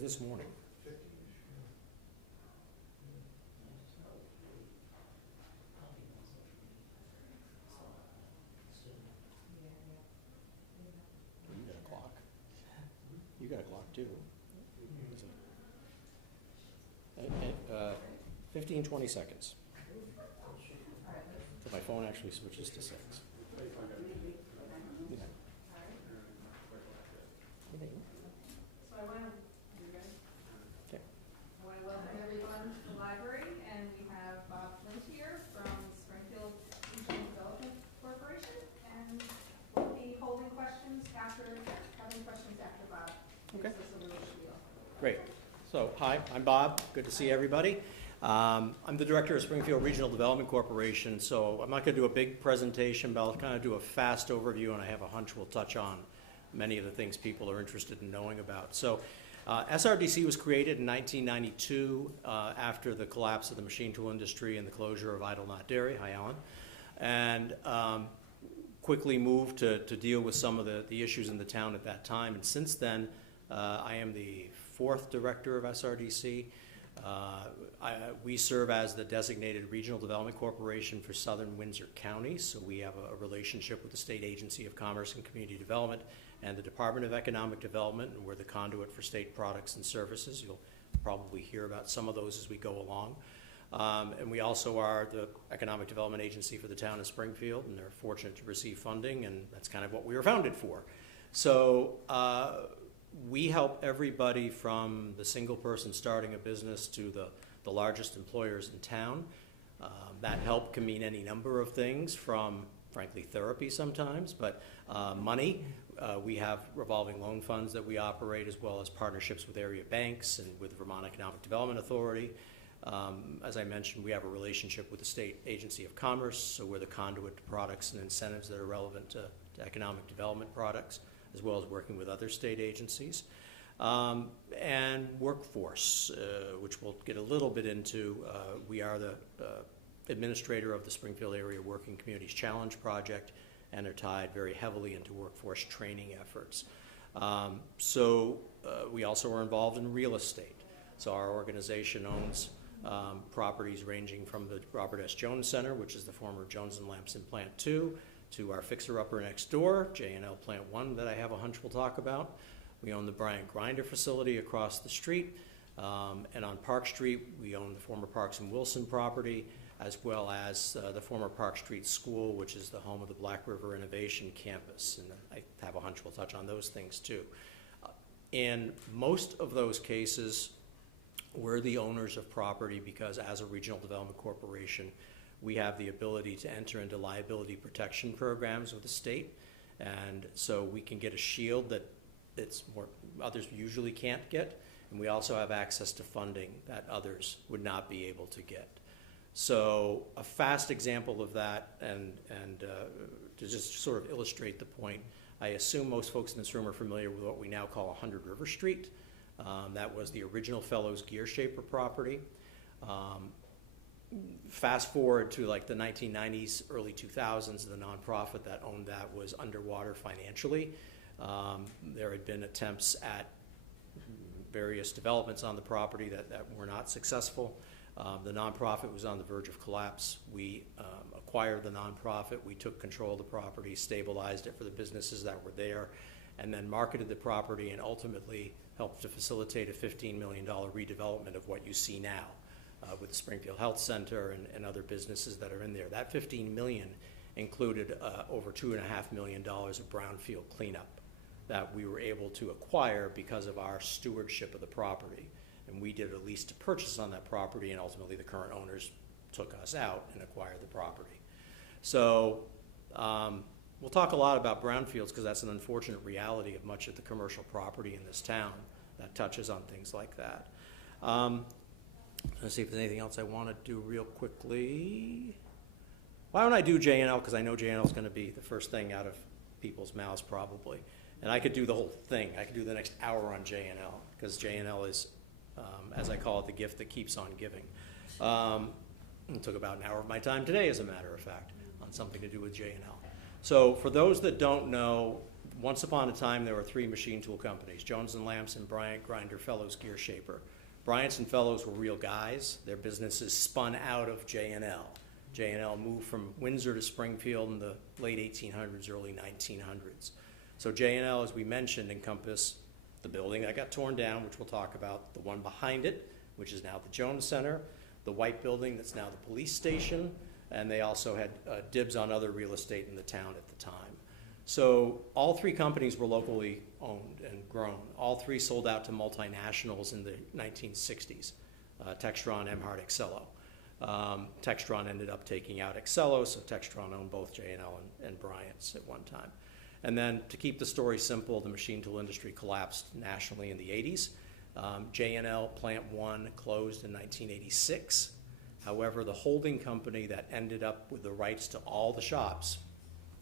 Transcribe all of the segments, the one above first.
was this morning. You got a clock. You got a clock too. 15, 20 seconds. So my phone actually switches to 6. Yeah. So I want to, you guys? Okay. I want to welcome everyone to the library, and we have Bob Flint here from Springfield Regional Development Corporation, and we'll be holding questions after, having questions after Bob gives us a little spiel. Great. So, hi, I'm Bob. Good to see everybody. I'm the director of Springfield Regional Development Corporation, so I'm not going to do a big presentation, but I'll kind of do a fast overview, and I have a hunch we'll touch on many of the things people are interested in knowing about. So, SRDC was created in 1992 after the collapse of the machine tool industry and the closure of Idle Knot Dairy. Hi, Alan. And quickly moved to deal with some of the issues in the town at that time. And since then, I am the 4th director of SRDC. We serve as the designated Regional Development Corporation for Southern Windsor County, so we have a relationship with the State Agency of Commerce and Community Development and the Department of Economic Development, and we're the conduit for state products and services. You'll probably hear about some of those as we go along. And we also are the Economic Development Agency for the town of Springfield, and they're fortunate to receive funding, and that's kind of what we were founded for. So we help everybody from the single person starting a business to the largest employers in town. That help can mean any number of things, from frankly therapy sometimes, but money. We have revolving loan funds that we operate, as well as partnerships with area banks and with Vermont Economic Development Authority. As I mentioned, we have a relationship with the State Agency of Commerce, so we're the conduit to products and incentives that are relevant to economic development products, as well as working with other state agencies. And workforce, which we'll get a little bit into. We are the administrator of the Springfield Area Working Communities Challenge Project, and are tied very heavily into workforce training efforts. We also are involved in real estate. So our organization owns properties ranging from the Robert S. Jones Center, which is the former Jones and Lamson Plant 2, to our fixer-upper next door, J&L Plant 1, that I have a hunch we'll talk about. We own the Bryant Grinder facility across the street, and on Park Street, we own the former Parks and Wilson property, as well as the former Park Street School, which is the home of the Black River Innovation Campus, and I have a hunch we'll touch on those things too. In most of those cases, we're the owners of property because as a regional development corporation, we have the ability to enter into liability protection programs with the state, and so we can get a shield that others usually can't get, and we also have access to funding that others would not be able to get. So a fast example of that, and to just sort of illustrate the point, I assume most folks in this room are familiar with what we now call 100 River Street. That was the original Fellows Gear Shaper property. Fast forward to like the 1990s, early 2000s, the nonprofit that owned that was underwater financially. There had been attempts at various developments on the property that were not successful. The nonprofit was on the verge of collapse. We acquired the nonprofit. We took control of the property, stabilized it for the businesses that were there, and then marketed the property and ultimately helped to facilitate a $15 million redevelopment of what you see now with the Springfield Health Center and other businesses that are in there. That $15 million included over $2.5 million of brownfield cleanup that we were able to acquire because of our stewardship of the property. And we did a lease to purchase on that property, and ultimately the current owners took us out and acquired the property. So we'll talk a lot about brownfields because that's an unfortunate reality of much of the commercial property in this town that touches on things like that. Let's see if there's anything else I want to do real quickly. Why don't I do J&L, because I know J&L is going to be the first thing out of people's mouths probably. And I could do the whole thing. I could do the next hour on J&L, because J&L is, as I call it, the gift that keeps on giving. It took about an hour of my time today, as a matter of fact, on something to do with J&L. So for those that don't know, Once upon a time, there were 3 machine tool companies, Jones and Lamson, Bryant, Grinder, Fellows, Gear Shaper. Bryant's and Fellows were real guys. Their businesses spun out of J&L. J&L moved from Windsor to Springfield in the late 1800s, early 1900s. So J&L, as we mentioned, encompassed the building that got torn down, which we'll talk about, the one behind it, which is now the Jones Center, the white building that's now the police station, and they also had dibs on other real estate in the town at the time. So all 3 companies were locally owned and grown. All 3 sold out to multinationals in the 1960s, Textron, Emhart, Excello. Textron ended up taking out Excello, so Textron owned both J&L and Bryant's at one time. And then to keep the story simple, the machine tool industry collapsed nationally in the 80s. J&L Plant 1 closed in 1986. However, the holding company that ended up with the rights to all the shops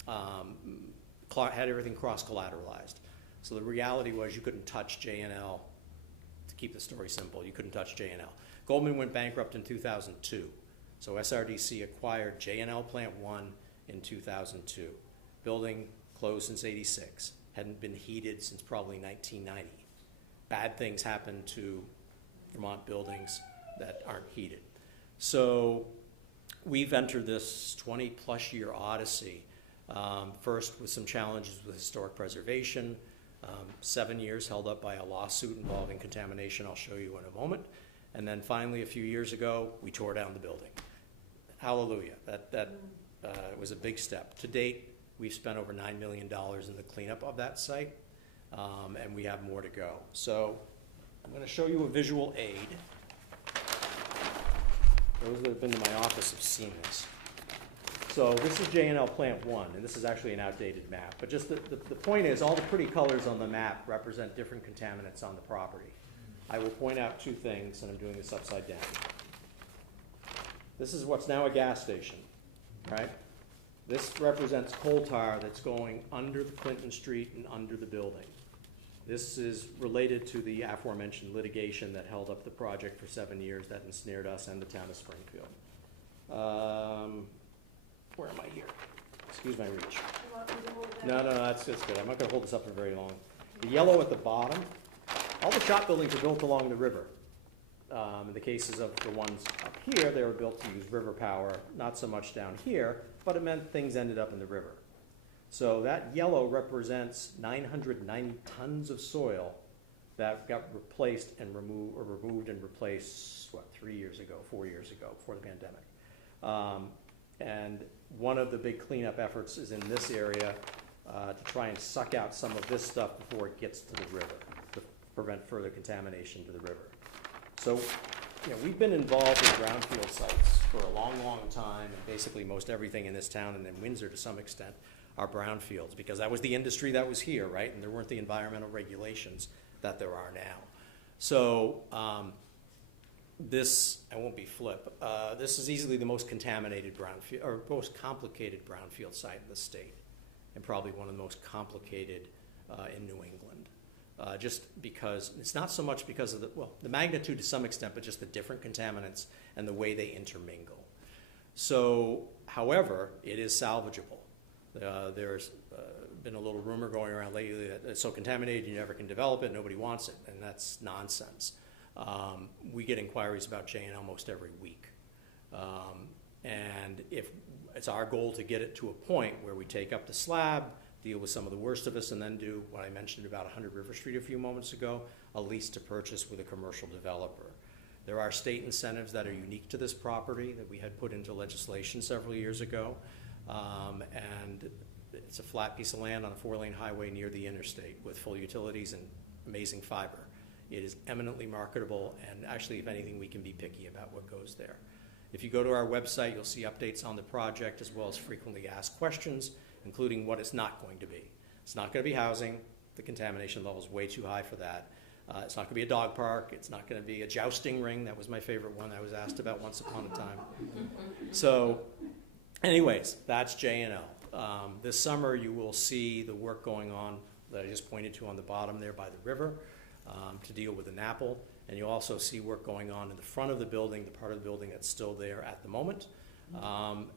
had everything cross-collateralized. So the reality was you couldn't touch J&L. To keep the story simple, you couldn't touch J&L. Goldman went bankrupt in 2002. So SRDC acquired J&L Plant 1 in 2002. Building closed since '86. Hadn't been heated since probably 1990. Bad things happen to Vermont buildings that aren't heated. So we've entered this 20-plus year odyssey, first with some challenges with historic preservation, 7 years held up by a lawsuit involving contamination I'll show you in a moment, and then finally a few years ago we tore down the building. Hallelujah, that was a big step. To date, we've spent over $9 million in the cleanup of that site, and we have more to go. So I'm going to show you a visual aid. Those that have been to my office have seen this. So this is J&L Plant 1, and this is actually an outdated map. But just the point is, all the pretty colors on the map represent different contaminants on the property. I will point out 2 things, and I'm doing this upside down. This is what's now a gas station, right? This represents coal tar that's going under the Clinton Street and under the building. This is related to the aforementioned litigation that held up the project for 7 years that ensnared us and the town of Springfield. Where am I here? Excuse my reach. No, that's good. I'm not going to hold this up for very long. The yellow at the bottom, all the shop buildings are built along the river. In the cases of the ones up here, they were built to use river power, not so much down here, but it meant things ended up in the river. So that yellow represents 990 tons of soil that got replaced and removed and replaced, 4 years ago, before the pandemic. And one of the big cleanup efforts is in this area to try and suck out some of this stuff before it gets to the river, to prevent further contamination to the river. So, we've been involved in brownfield sites for a long, long time, and basically most everything in this town and in Windsor to some extent are brownfields, because that was the industry that was here, right? And there weren't the environmental regulations that there are now. So this, I won't be flip, this is easily the most contaminated brownfield, or most complicated brownfield site in the state, and probably one of the most complicated in New England. Just because, it's not so much because of the magnitude to some extent, but just the different contaminants and the way they intermingle. So, however, it is salvageable. There's been a little rumor going around lately that it's so contaminated you never can develop it, nobody wants it, and that's nonsense. We get inquiries about J&L almost every week. And if it's our goal to get it to a point where we take up the slab, deal with some of the worst of us, and then do what I mentioned about 100 River Street a few moments ago, a lease to purchase with a commercial developer. There are state incentives that are unique to this property that we had put into legislation several years ago. And it's a flat piece of land on a 4-lane highway near the interstate with full utilities and amazing fiber. It is eminently marketable, and actually, if anything, we can be picky about what goes there. If you go to our website, you'll see updates on the project as well as frequently asked questions, including what it's not going to be. It's not going to be housing. The contamination level is way too high for that. It's not going to be a dog park. It's not going to be a jousting ring. That was my favorite one I was asked about once upon a time. So anyways, that's J&L. This summer you will see the work going on that I just pointed to on the bottom there by the river to deal with the NAPL. And you'll also see work going on in the front of the building, the part of the building that's still there at the moment.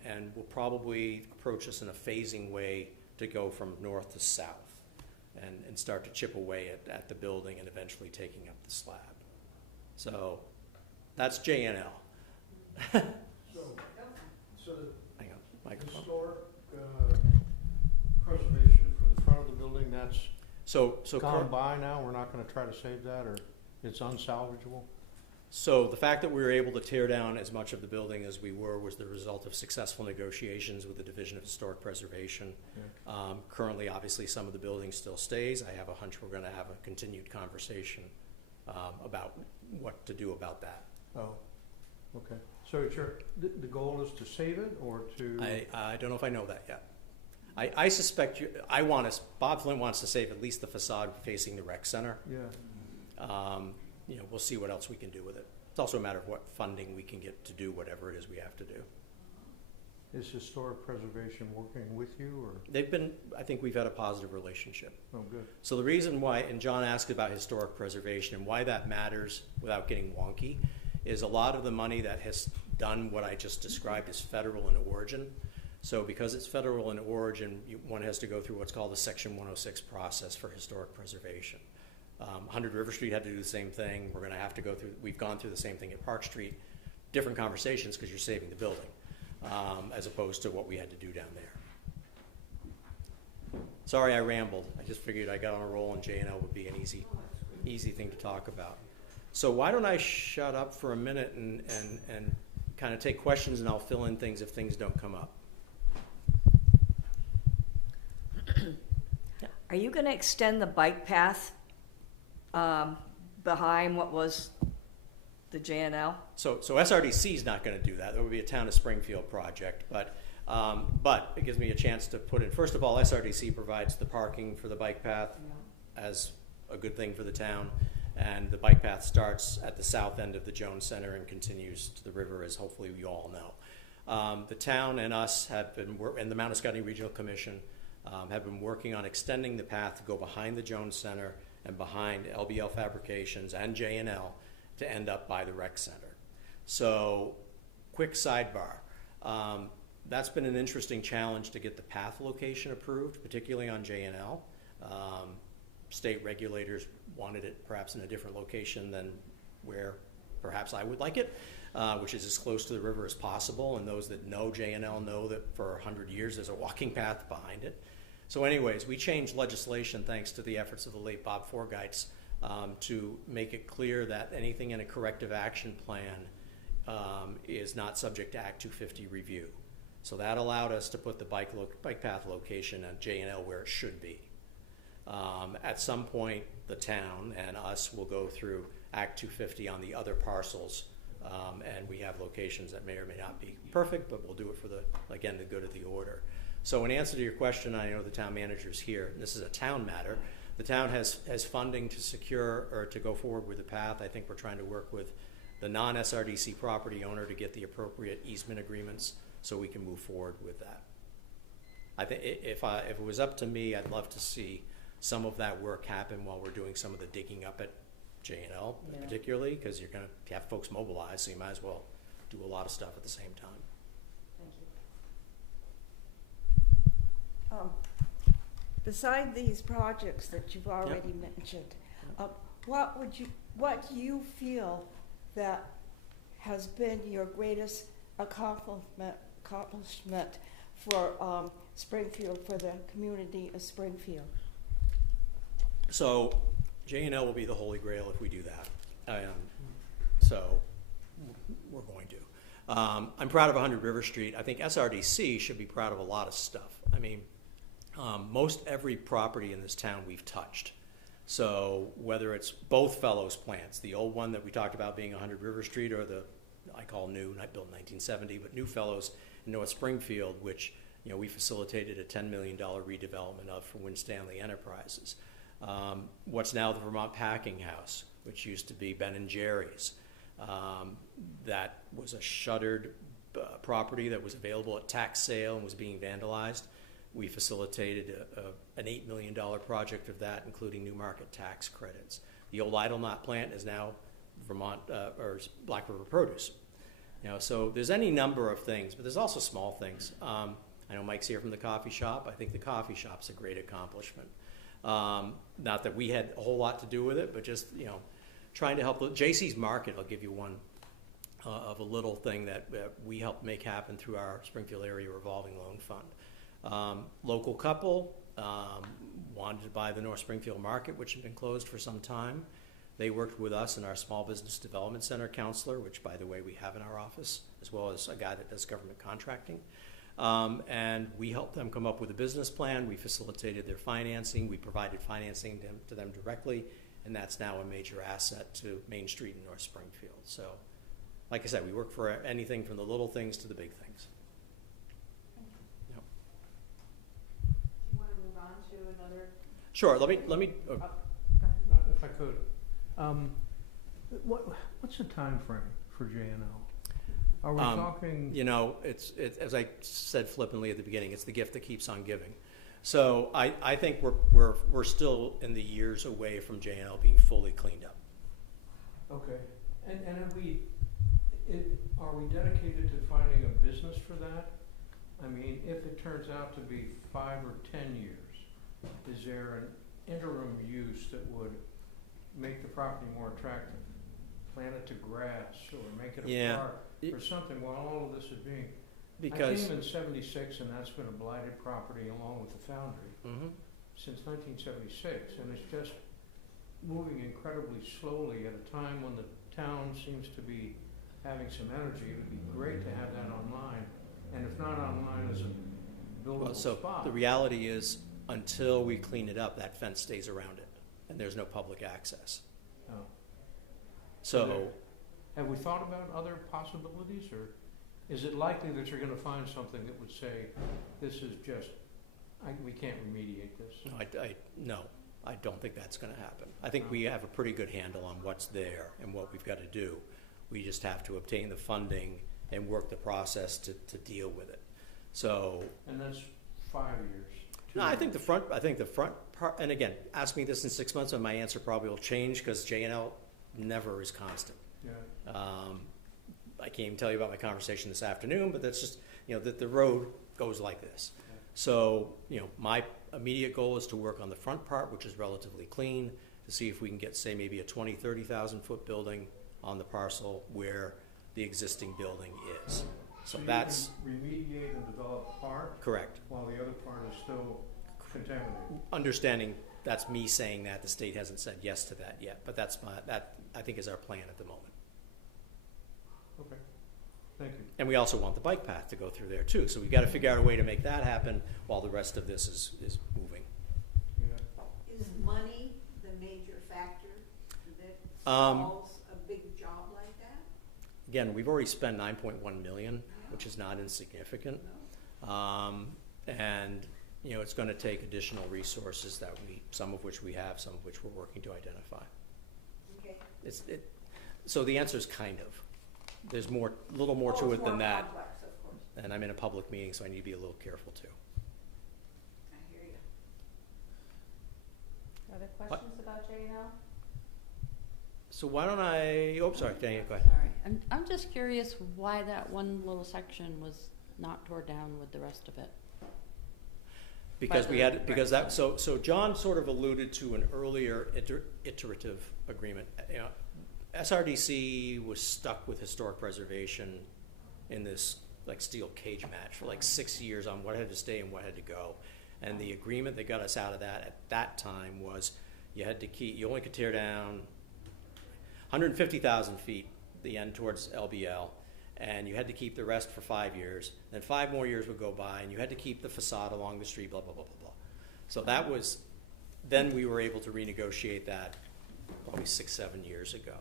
And we'll probably approach this in a phasing way to go from north to south. and start to chip away at the building and eventually taking up the slab. So that's JNL. So the Hang on, microphone. historic preservation for the front of the building, that's So gone by now? We're not gonna try to save that, or it's unsalvageable? So the fact that we were able to tear down as much of the building as we were was the result of successful negotiations with the Division of Historic Preservation. Yeah. Currently, obviously, some of the building still stays. I have a hunch we're going to have a continued conversation about what to do about that. Oh, okay. So it's the goal is to save it, or to? I don't know if I know that yet. I suspect Bob Flint wants to save at least the facade facing the rec center. Yeah. We'll see what else we can do with it. It's also a matter of what funding we can get to do whatever it is we have to do. Is historic preservation working with you, or? I think we've had a positive relationship. Oh, good. So the reason why, and John asked about historic preservation and why that matters without getting wonky, is a lot of the money that has done what I just described is federal in origin. So because it's federal in origin, one has to go through what's called the Section 106 process for historic preservation. 100 River Street had to do the same thing. We're going to have to go through, we've gone through the same thing at Park Street. Different conversations because you're saving the building as opposed to what we had to do down there. Sorry I rambled. I just figured I got on a roll and J&L would be an easy thing to talk about. So why don't I shut up for a minute and kind of take questions, and I'll fill in things if things don't come up. Are you going to extend the bike path behind what was the JNL? So SRDC is not going to do that. That would be a Town of Springfield project, but it gives me a chance to put in. First of all, SRDC provides the parking for the bike path as a good thing for the town, and the bike path starts at the south end of the Jones Center and continues to the river, as hopefully we all know. The town and us have been, and the Mount Escutney Regional Commission have been working on extending the path to go behind the Jones Center and behind LBL Fabrications and J&L to end up by the rec center. So, quick sidebar. That's been an interesting challenge to get the path location approved, particularly on J&L. State regulators wanted it perhaps in a different location than where perhaps I would like it, which is as close to the river as possible. And those that know J&L know that for 100 years there's a walking path behind it. So anyways, we changed legislation thanks to the efforts of the late Bob Forgeitz to make it clear that anything in a corrective action plan is not subject to Act 250 review. So that allowed us to put the bike path location at J&L where it should be. At some point, the town and us will go through Act 250 on the other parcels, and we have locations that may or may not be perfect, but we'll do it for the good of the order. So in answer to your question, I know the town manager's here, and this is a town matter. The town has funding to secure or to go forward with the path. I think we're trying to work with the non-SRDC property owner to get the appropriate easement agreements so we can move forward with that. I think if it was up to me, I'd love to see some of that work happen while we're doing some of the digging up at J&L, particularly because you're going to have folks mobilized, so you might as well do a lot of stuff at the same time. Thank you. Beside these projects that you've already mentioned, what do you feel that has been your greatest accomplishment for Springfield, for the community of Springfield? So J&L will be the holy grail if we do that. So we're going to. I'm proud of 100 River Street. I think SRDC should be proud of a lot of stuff. I mean, most every property in this town we've touched. So whether it's both Fellows plants, the old one that we talked about being 100 River Street, or the, I call new, not built in 1970, but new Fellows in North Springfield, which we facilitated a $10 million redevelopment of for Winstanley Enterprises. What's now the Vermont Packing House, which used to be Ben & Jerry's. That was a shuttered property that was available at tax sale and was being vandalized. We facilitated an $8 million project of that, including new market tax credits. The old Idle Knot plant is now Vermont or Black River Produce. So there's any number of things, but there's also small things. I know Mike's here from the coffee shop. I think the coffee shop's a great accomplishment. Not that we had a whole lot to do with it, but just, you know, trying to help. JC's Market, I'll give you one of a little thing that we helped make happen through our Springfield Area Revolving Loan Fund. Local couple wanted to buy the North Springfield Market, which had been closed for some time. They worked with us and our Small Business Development Center counselor, which, by the way, we have in our office, as well as a guy that does government contracting. And we helped them come up with a business plan. We facilitated their financing. We provided financing to them directly, and that's now a major asset to Main Street in North Springfield. So, like I said, we work for anything from the little things to the big things. Yep. Do you want to move on to another? Sure. Let me. If I could, what's the time frame for JNL? Are we talking? You know, it's as I said flippantly at the beginning, it's the gift that keeps on giving. So I think we're still in the years away from JNL being fully cleaned up. Okay, and are we dedicated to finding a business for that? I mean, if it turns out to be 5 or 10 years, is there an interim use that would make the property more attractive? Plant it to grass or make it a park or something while all of this is being. Because I came in '76 and that's been a blighted property along with the foundry since 1976, and it's just moving incredibly slowly at a time when the town seems to be having some energy. It would be great to have that online, and if not online, as a buildable spot. The reality is, until we clean it up, that fence stays around it, and there's no public access. Oh. So, have we thought about other possibilities, or is it likely that you're going to find something that would say, this is just, we can't remediate this? no, I don't think that's going to happen. I think we have a pretty good handle on what's there and what we've got to do. We just have to obtain the funding and work the process to deal with it. So. And that's 5 years. No, I think the front part, and again, ask me this in 6 months and my answer probably will change, because J&L never is constant. Yeah. I can't even tell you about my conversation this afternoon, but that's just, you know, that the road goes like this. Yeah. So, you know, my immediate goal is to work on the front part, which is relatively clean, to see if we can get, say, maybe a 20, 30,000 foot building on the parcel where the existing building is. So that's. You can remediate and develop part? Correct. While the other part is still contaminated? Understanding that's me saying that, the state hasn't said yes to that yet, but that I think is our plan at the moment. Okay, thank you. And we also want the bike path to go through there too, so we've got to figure out a way to make that happen while the rest of this is moving. Yeah. Is money the major factor that solves a big job like that? Again, we've already spent $9.1 million, which is not insignificant. And you know, it's going to take additional resources that some of which we have, some of which we're working to identify. Okay. So the answer is kind of. There's a little more to it than that. Complex, of course. And I'm in a public meeting, so I need to be a little careful too. I hear you. Other questions about J&L? So why don't sorry, Daniel, go ahead. Sorry, I'm just curious why that one little section was not tore down with the rest of it. So John sort of alluded to an earlier iterative agreement. You know, SRDC was stuck with historic preservation in this like steel cage match for like 6 years on what had to stay and what had to go. And the agreement that got us out of that at that time was you only could tear down 150,000 feet, the end towards LBL, and you had to keep the rest for 5 years. Then 5 more years would go by, and you had to keep the facade along the street, blah, blah, blah, blah, blah. So then we were able to renegotiate that probably 6, 7 years ago.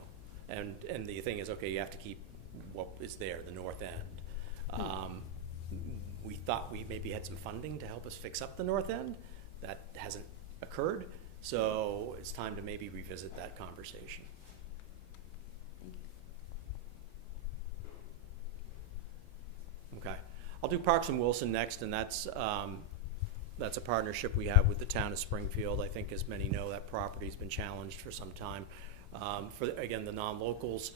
And the thing is, okay, you have to keep what is there, the north end. We thought we maybe had some funding to help us fix up the north end. That hasn't occurred, so it's time to maybe revisit that conversation. Okay, I'll do Parks and Wilson next, and that's a partnership we have with the town of Springfield. I think, as many know, that property's been challenged for some time. Again, the non-locals,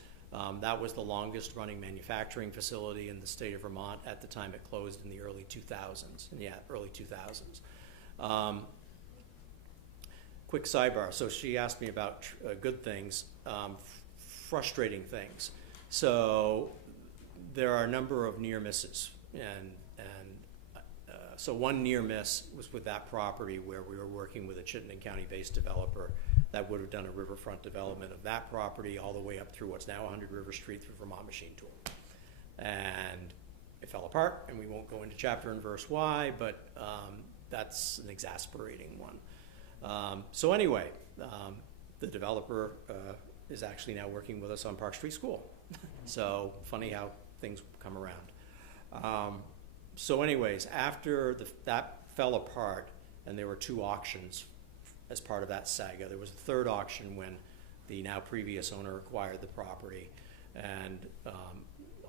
that was the longest running manufacturing facility in the state of Vermont at the time it closed in the early 2000s. quick sidebar. So she asked me about good things, frustrating things. So there are a number of near misses, and so one near miss was with that property where we were working with a Chittenden County-based developer that would have done a riverfront development of that property all the way up through what's now 100 River Street through Vermont Machine Tool. And it fell apart, and we won't go into chapter and verse why, but that's an exasperating one. So anyway, the developer is actually now working with us on Park Street School. So funny how things come around. So anyways, after that fell apart, and there were 2 auctions as part of that saga, there was a 3rd auction when the now previous owner acquired the property and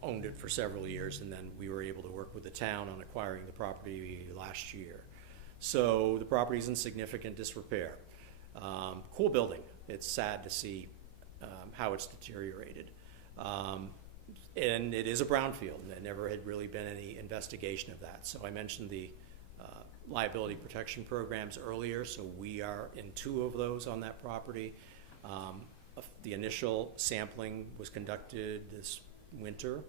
owned it for several years, and then we were able to work with the town on acquiring the property last year. So the property's in significant disrepair. Cool building. It's sad to see how it's deteriorated. And it is a brownfield, and there never had really been any investigation of that. So I mentioned the liability protection programs earlier, so we are in 2 of those on that property. The initial sampling was conducted this winter.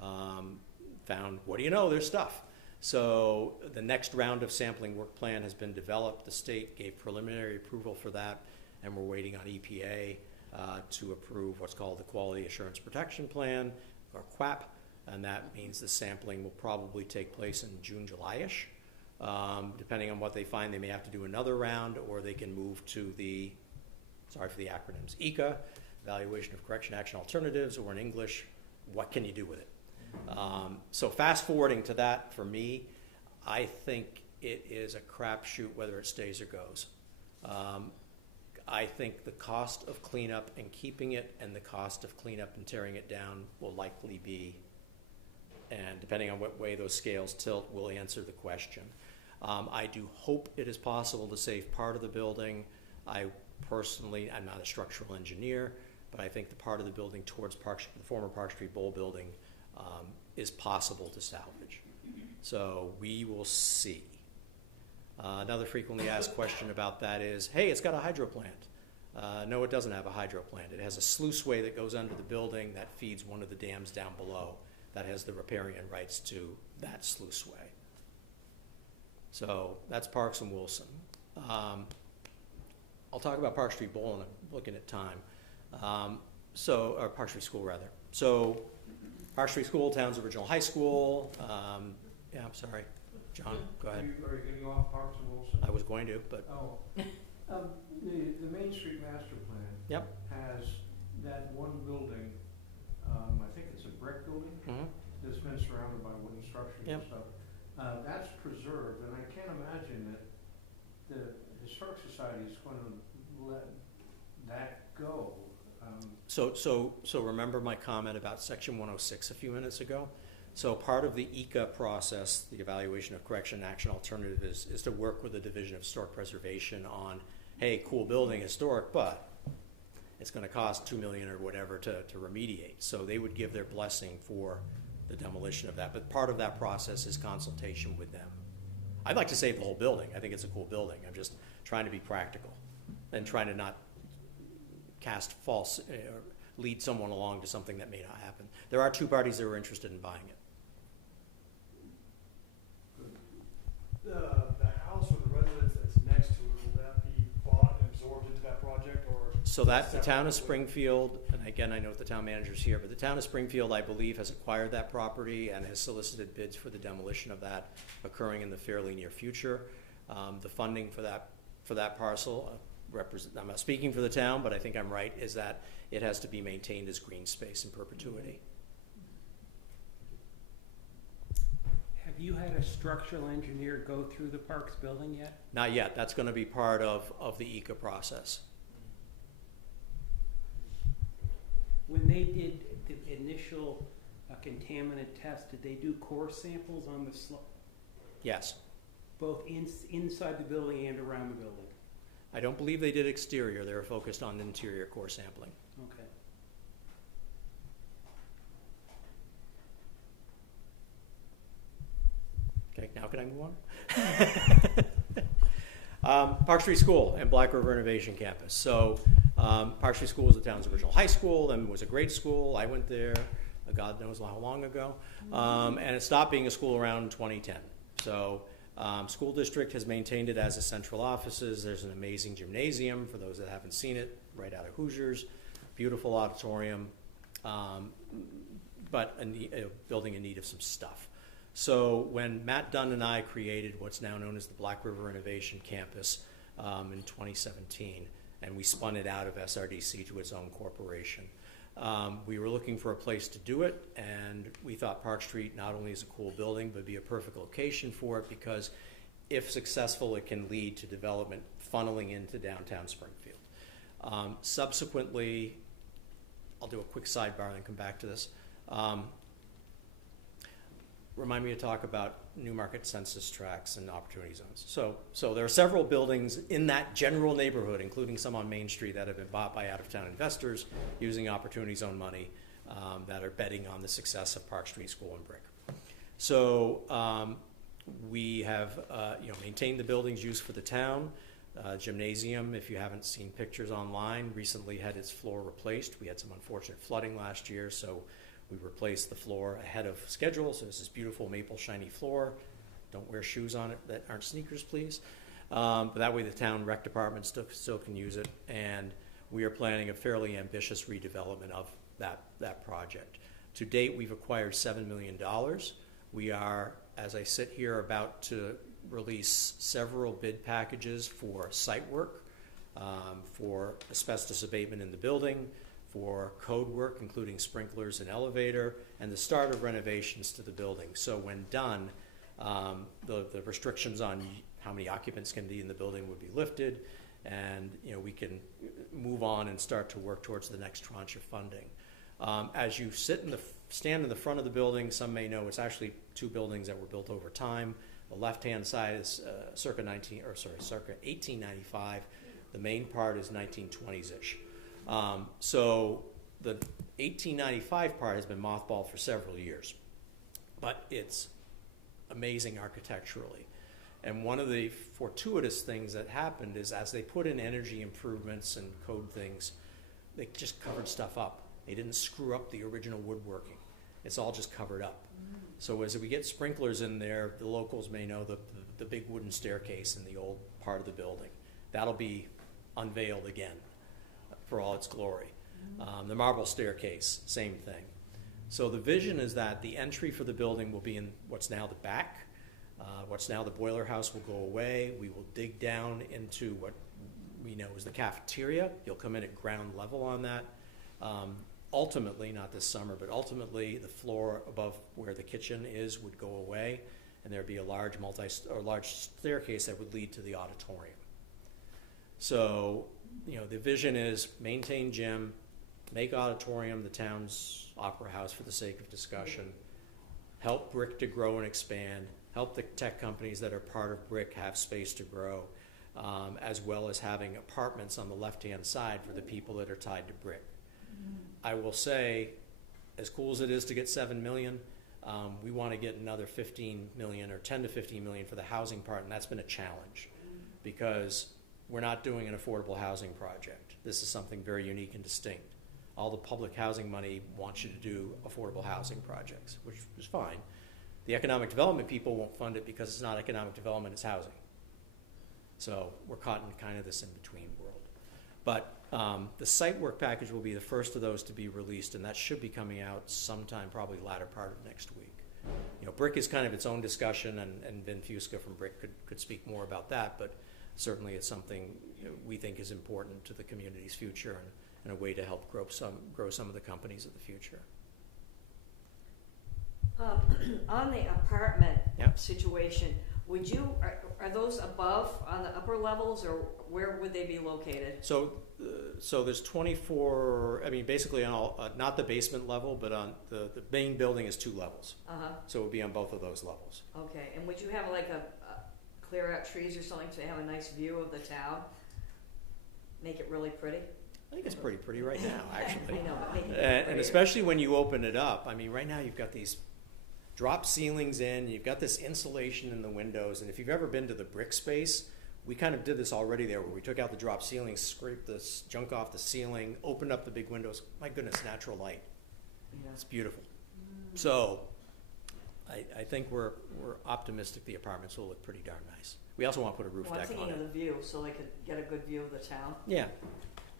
Found, what do you know, there's stuff. So the next round of sampling work plan has been developed. The state gave preliminary approval for that, and we're waiting on EPA to approve what's called the Quality Assurance Protection Plan, or QAP, and that means the sampling will probably take place in June, July-ish. Depending on what they find, they may have to do another round, or they can move to the, sorry for the acronyms, ECA, Evaluation of Correction Action Alternatives, or in English, what can you do with it? So fast forwarding to that, for me, I think it is a crapshoot whether it stays or goes. I think the cost of cleanup and keeping it and the cost of cleanup and tearing it down will likely be, and depending on what way those scales tilt, will answer the question. I do hope it is possible to save part of the building. I personally, I'm not a structural engineer, but I think the part of the building towards the former Park Street Bowl building is possible to salvage. So we will see. Another frequently asked question about that is, hey, it's got a hydro plant. No, it doesn't have a hydro plant. It has a sluiceway that goes under the building that feeds one of the dams down below that has the riparian rights to that sluiceway. So that's Parks and Wilson. I'll talk about Park Street Bowl, and I'm looking at time. Or Park Street School, rather. So Park Street School, town's original high school. Yeah, I'm sorry. John, go ahead. Are you getting off Parks and Wilson? I was going to, but Oh, the Main Street Master Plan. Yep. Has that one building, I think it's a brick building, that's been surrounded by wooden structures and Yep. stuff. That's preserved, and I can't imagine that the Historic Society is going to let that go. So remember my comment about Section 106 a few minutes ago? So part of the ECA process, the Evaluation of Correction Action Alternative, is to work with the Division of Historic Preservation on, hey, cool building, historic, but it's going to cost $2 million or whatever to remediate. So they would give their blessing for the demolition of that. But part of that process is consultation with them. I'd like to save the whole building. I think it's a cool building. I'm just trying to be practical and trying to not cast false or lead someone along to something that may not happen. There are 2 parties that are interested in buying it. The house or the residence that's next to it, will that be bought and absorbed into that project, or? So that, the town of Springfield, and again, I know the town manager's here, but the town of Springfield, I believe, has acquired that property and has solicited bids for the demolition of that occurring in the fairly near future. The funding for that parcel, I'm not speaking for the town, but I think I'm right, is that it has to be maintained as green space in perpetuity. Have you had a structural engineer go through the Parks building yet? Not yet. That's going to be part of the ECA process. When they did the initial contaminant test, did they do core samples on the slope, Yes. both inside the building and around the building? I don't believe they did exterior. They were focused on interior core sampling. Okay. Okay, now can I move on? Park Street School and Black River Innovation Campus. So Park Street School was the town's original high school and was a great school. I went there, God knows how long ago, and it stopped being a school around 2010. So school district has maintained it as a central offices. There's an amazing gymnasium for those that haven't seen it, right out of Hoosiers. Beautiful auditorium, but a building in need of some stuff. So when Matt Dunn and I created what's now known as the Black River Innovation Campus in 2017, and we spun it out of SRDC to its own corporation, we were looking for a place to do it, and we thought Park Street not only is a cool building, but be a perfect location for it, because if successful, it can lead to development funneling into downtown Springfield. Subsequently, I'll do a quick sidebar and then come back to this. Remind me to talk about New Market census tracts and opportunity zones. So there are several buildings in that general neighborhood, including some on Main Street, that have been bought by out-of-town investors using opportunity zone money that are betting on the success of Park Street School and Brick. So we have maintained the buildings used for the town. Gymnasium, if you haven't seen pictures online, recently had its floor replaced. We had some unfortunate flooding last year, so we replaced the floor ahead of schedule. So this is beautiful maple shiny floor. Don't wear shoes on it that aren't sneakers, please. But that way the town rec department still can use it. And we are planning a fairly ambitious redevelopment of that project. To date, we've acquired $7 million. We are, as I sit here, about to release several bid packages for site work, for asbestos abatement in the building, for code work, including sprinklers and elevator, and the start of renovations to the building. So when done, the restrictions on how many occupants can be in the building would be lifted, and we can move on and start to work towards the next tranche of funding. As you stand in the front of the building, some may know it's actually two buildings that were built over time. The left-hand side is circa 1895. The main part is 1920s-ish. So the 1895 part has been mothballed for several years, but it's amazing architecturally. And one of the fortuitous things that happened is as they put in energy improvements and code things, they just covered stuff up. They didn't screw up the original woodworking. It's all just covered up. So as we get sprinklers in there, the locals may know the big wooden staircase in the old part of the building. That'll be unveiled again for all its glory. The marble staircase, same thing. So the vision is that the entry for the building will be in what's now the back. What's now the boiler house will go away. We will dig down into what we know is the cafeteria. You'll come in at ground level on that. Ultimately, not this summer, but ultimately the floor above where the kitchen is would go away, and there'd be a large staircase that would lead to the auditorium. So, the vision is maintain gym, make auditorium the town's opera house for the sake of discussion, help Brick to grow and expand, help the tech companies that are part of Brick have space to grow, as well as having apartments on the left-hand side for the people that are tied to Brick. I will say, as cool as it is to get $7 million, we want to get another $15 million or $10 to $15 million for the housing part, and that's been a challenge because we're not doing an affordable housing project. This is something very unique and distinct. All the public housing money wants you to do affordable housing projects, which is fine. The economic development people won't fund it because it's not economic development, it's housing. So we're caught in kind of this in-between world. But the site work package will be the first of those to be released, and that should be coming out sometime, probably latter part of next week. Brick is kind of its own discussion, and Vin Fusca from Brick could speak more about that, but certainly it's something we think is important to the community's future and a way to help grow some of the companies of the future. On the apartment Yep. situation, are those above on the upper levels, or where would they be located? So there's 24. I mean, basically on all, not the basement level, but on the main building is 2 levels. So it would be on both of those levels. Okay, and would you have like a clear out trees or something to have a nice view of the town? Make it really pretty? I think it's pretty right now, actually. I know, but make it And prettier. especially when you open it up. I mean, right now you've got these drop ceilings in. You've got this insulation in the windows, and if you've ever been to the Brick space, we kind of did this already there, where we took out the drop ceiling, scraped this junk off the ceiling, opened up the big windows. My goodness, natural light. Yeah. It's beautiful. So I think we're optimistic the apartments will look pretty darn nice. We also want to put a roof Well, I'm deck on thinking it. of the view, so they could get a good view of the town. Yeah.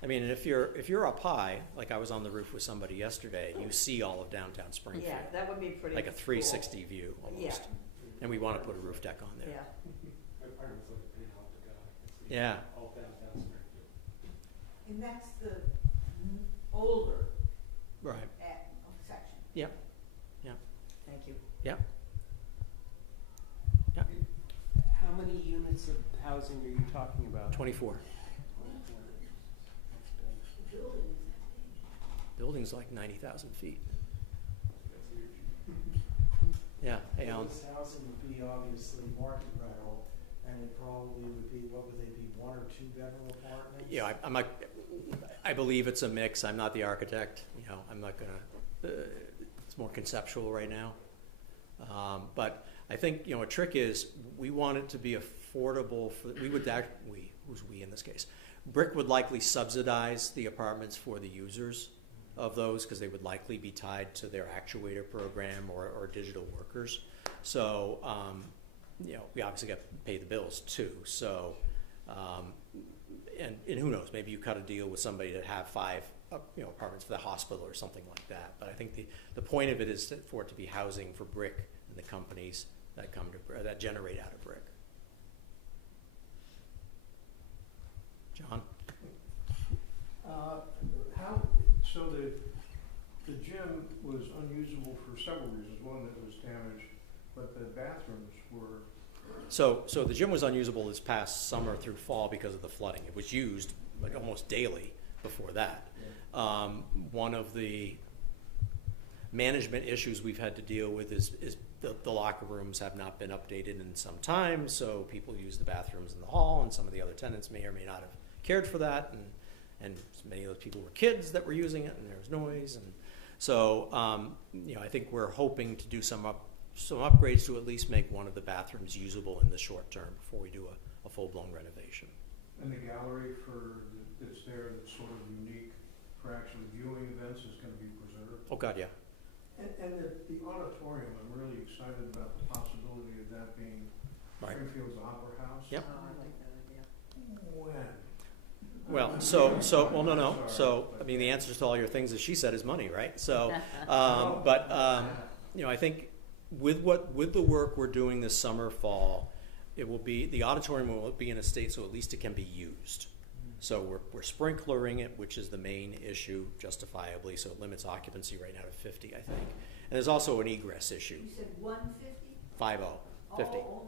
I mean, if you're up high, like I was on the roof with somebody yesterday, you see all of downtown Springfield. Yeah, that would be pretty Like a cool. 360 view almost. Yeah. And we want to put a roof deck on there. Yeah. My apartment's like a panoptic eye. Yeah. All downtown Springfield. And that's the older Right. section. Yep. Thank you. Yep. How many units of housing are you talking about? 24. The building is that big. Building's like 90,000 feet. That's huge. Yeah. Hey, Alan. This housing would be obviously market rental, and it probably would be, what would they be, 1 or 2 bedroom apartments? Yeah, I'm not, I believe it's a mix. I'm not the architect. You know, I'm not gonna, it's more conceptual right now. But I think, you know, a trick is we want it to be affordable for, who's we in this case? Brick would likely subsidize the apartments for the users of those because they would likely be tied to their actuator program or digital workers. So, you know, we obviously got to pay the bills too. So, and who knows, maybe you cut a deal with somebody that have 5 apartments for the hospital or something like that. But I think the point of it is for it to be housing for brick and the companies that come to that generate out of brick. John? So the gym was unusable for several reasons. One, that it was damaged, but the bathrooms were. So the gym was unusable this past summer through fall because of the flooding. It was used like almost daily before that. One of the management issues we've had to deal with is the locker rooms have not been updated in some time, so people use the bathrooms in the hall, and some of the other tenants may or may not have cared for that, and many of those people were kids that were using it, and there was noise, and so I think we're hoping to do some upgrades to at least make one of the bathrooms usable in the short term before we do a full-blown renovation. And the gallery that's there that's sort of unique for actually viewing events is going to be preserved. Oh God, yeah. And the auditorium, I'm really excited about the possibility of that being Right. Springfield's Opera House. Yep. Oh, I like that idea. When? Well, no. So, I mean, the answers to all your things, as she said, is money, right? So, I think with the work we're doing this summer, fall, the auditorium will be in a state so at least it can be used. So we're sprinklering it, which is the main issue, justifiably. So it limits occupancy right now to 50, I think. And there's also an egress issue. You said 150? 50, 50. Oh,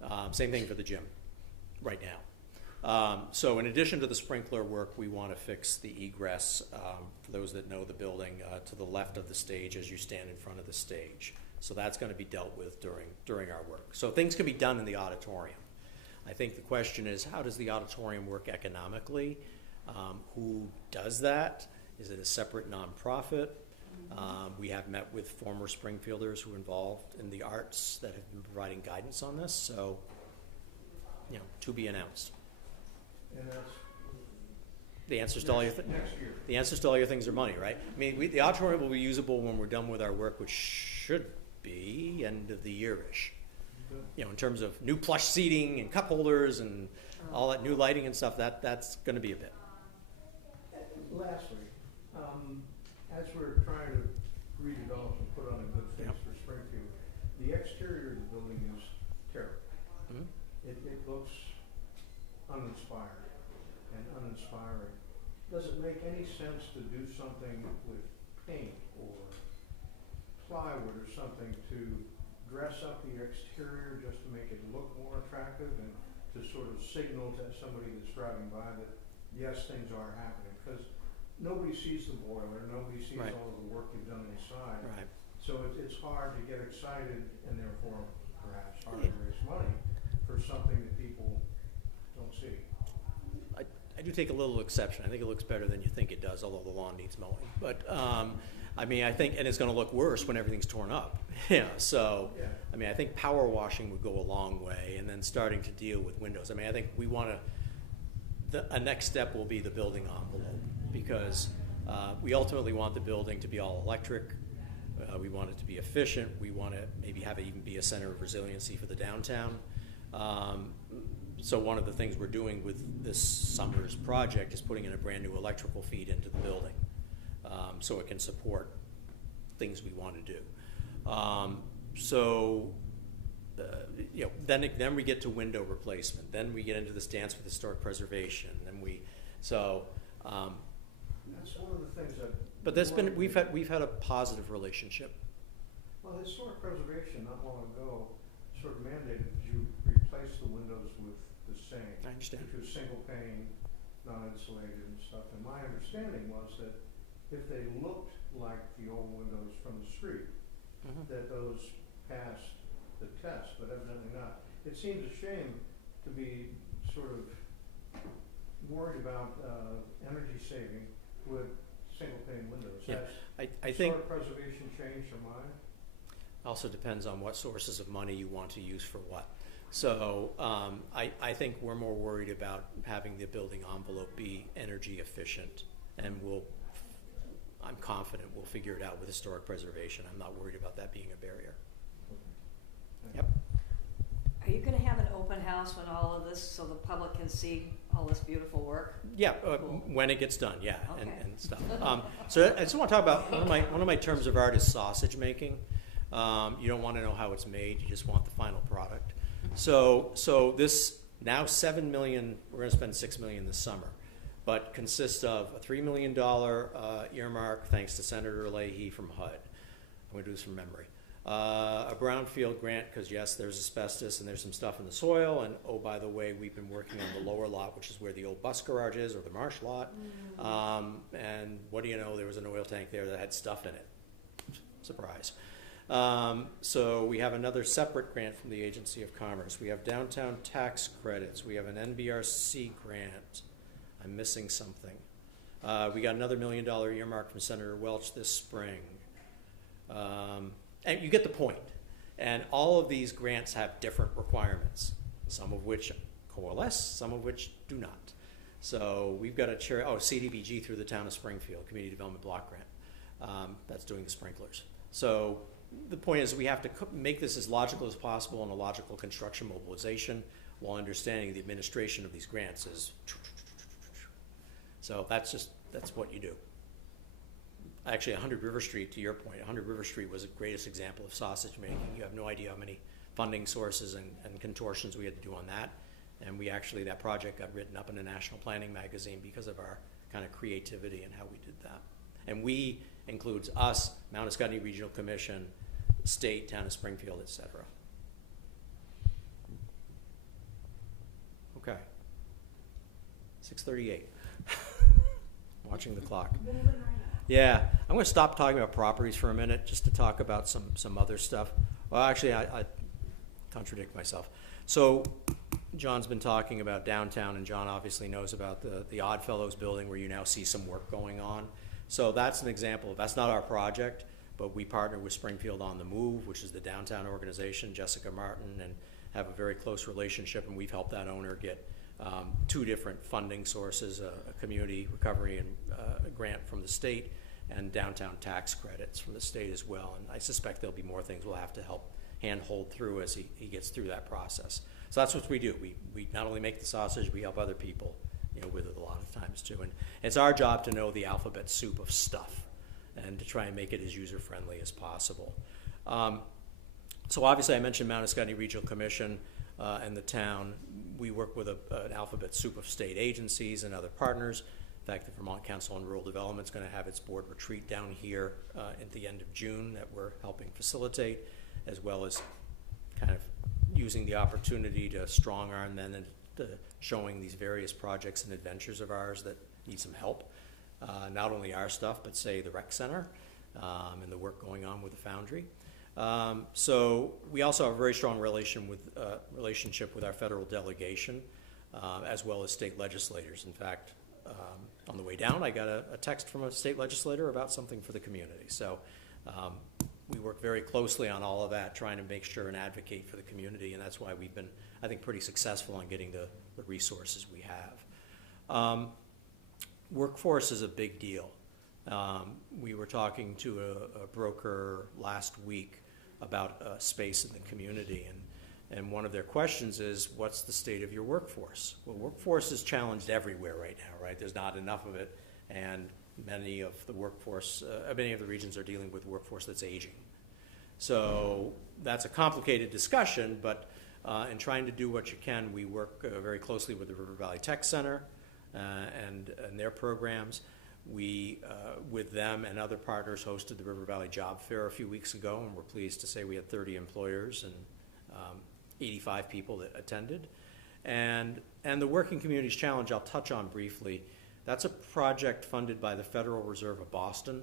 only 50. Same thing for the gym, right now. So in addition to the sprinkler work, we want to fix the egress, for those that know the building, to the left of the stage as you stand in front of the stage. So that's going to be dealt with during our work. So things can be done in the auditorium. I think the question is, how does the auditorium work economically? Who does that? Is it a separate nonprofit? We have met with former Springfielders who are involved in the arts that have been providing guidance on this. So, to be announced. And that's The answers to all your next year. the answers to all your things are money, right? I mean, the auditorium will be usable when we're done with our work, which should be end of the year-ish. In terms of new plush seating and cup holders and all that new lighting and stuff, that's going to be a bit. Lastly, as we're trying to redevelop and put on a good face for Springfield, the exterior of the building is terrible. Mhm. It looks uninspired and uninspiring. Does it make any sense to do something with paint or plywood or something to dress up the exterior just to make it look more attractive and to sort of signal to somebody that's driving by that, yes, things are happening? Because nobody sees the boiler, nobody sees Right. all of the work you've done inside. Right. So it's hard to get excited and therefore perhaps hard to raise money for something that people don't see. I do take a little exception. I think it looks better than you think it does, although the lawn needs mowing. But I mean, I think, and it's gonna look worse when everything's torn up. Yeah, so, Yeah. I mean, I think power washing would go a long way, and then starting to deal with windows. I mean, I think we wanna, a next step will be the building envelope, because we ultimately want the building to be all electric. We want it to be efficient. We want to maybe have it even be a center of resiliency for the downtown. So one of the things we're doing with this summer's project is putting in a brand new electrical feed into the building, so it can support things we want to do. You know, then we get to window replacement. Then we get into this dance with historic preservation. Then That's one of the things that. but we've had a positive relationship. Well, historic preservation not long ago sort of mandated that you replace the windows with the same. I understand. Which was single pane, non-insulated and stuff. And my understanding was that if they looked like the old windows from the street, that those passed the test, but evidently not. It seems a shame to be sort of worried about energy saving with single pane windows. Yeah, Has I think historic preservation changed your mind? also depends on what sources of money you want to use for what. So I think we're more worried about having the building envelope be energy efficient, and I'm confident we'll figure it out with historic preservation. I'm not worried about that being a barrier. Yep. Are you gonna have an open house when all of this, so the public can see all this beautiful work? Yeah, Cool. when it gets done, yeah, Okay. and stuff. So I just want to talk about one of my terms of art is sausage making. You don't want to know how it's made; you just want the final product. So this now $7 million. We're going to spend $6 million this summer, but consists of a $3 million earmark, thanks to Senator Leahy from HUD. I'm going to do this from memory. A brownfield grant, because yes, there's asbestos and there's some stuff in the soil, and oh, by the way, we've been working on the lower lot, which is where the old bus garage is, or the marsh lot. And what do you know, there was an oil tank there that had stuff in it. Surprise. So we have another separate grant from the Agency of Commerce. We have downtown tax credits. We have an NBRC grant. I'm missing something. We got another $1 million earmark from Senator Welch this spring. And you get the point. And all of these grants have different requirements, some of which coalesce, some of which do not. So we've got a CDBG through the town of Springfield, Community Development Block Grant. That's doing the sprinklers. So the point is we have to make this as logical as possible and a logical construction mobilization while understanding the administration of these grants is. So that's what you do. Actually, 100 River Street, to your point, 100 River Street was the greatest example of sausage making. You have no idea how many funding sources and contortions we had to do on that. And that project got written up in a national planning magazine because of our kind of creativity and how we did that. And we includes us, Mount Escutney Regional Commission, state, town of Springfield, et cetera. Okay. 6:38. Watching the clock. Yeah, I'm going to stop talking about properties for a minute just to talk about some other stuff. Well, actually, I contradict myself. So John's been talking about downtown, and John obviously knows about the Oddfellows building where you now see some work going on. So that's an example. That's not our project, but we partner with Springfield on the Move, which is the downtown organization, Jessica Martin, and have a very close relationship, and we've helped that owner get two different funding sources, a community recovery and a grant from the state, and downtown tax credits from the state as well. And I suspect there'll be more things we'll have to help hand-hold through as he gets through that process. So that's what we do. We not only make the sausage, we help other people with it a lot of times too. And it's our job to know the alphabet soup of stuff and to try and make it as user-friendly as possible. So obviously I mentioned Mount Escutney Regional Commission and the town. We work with an alphabet soup of state agencies and other partners. In fact, the Vermont Council on Rural Development is going to have its board retreat down here at the end of June that we're helping facilitate, as well as kind of using the opportunity to strong arm them into showing these various projects and adventures of ours that need some help. Not only our stuff, but say the rec center and the work going on with the foundry. So we also have a very strong relationship with our federal delegation, as well as state legislators. In fact, on the way down, I got a text from a state legislator about something for the community. So we work very closely on all of that, trying to make sure and advocate for the community, and that's why we've been, I think, pretty successful in getting the resources we have. Workforce is a big deal. We were talking to a broker last week about space in the community, and one of their questions is, what's the state of your workforce? Well, workforce is challenged everywhere right now, right? There's not enough of it, and many of the workforce, many of the regions are dealing with workforce that's aging. So that's a complicated discussion, but in trying to do what you can, we work very closely with the River Valley Tech Center and their programs. We, with them and other partners, hosted the River Valley Job Fair a few weeks ago, and we're pleased to say we had 30 employers and 85 people that attended. And the Working Communities Challenge, I'll touch on briefly. That's a project funded by the Federal Reserve of Boston,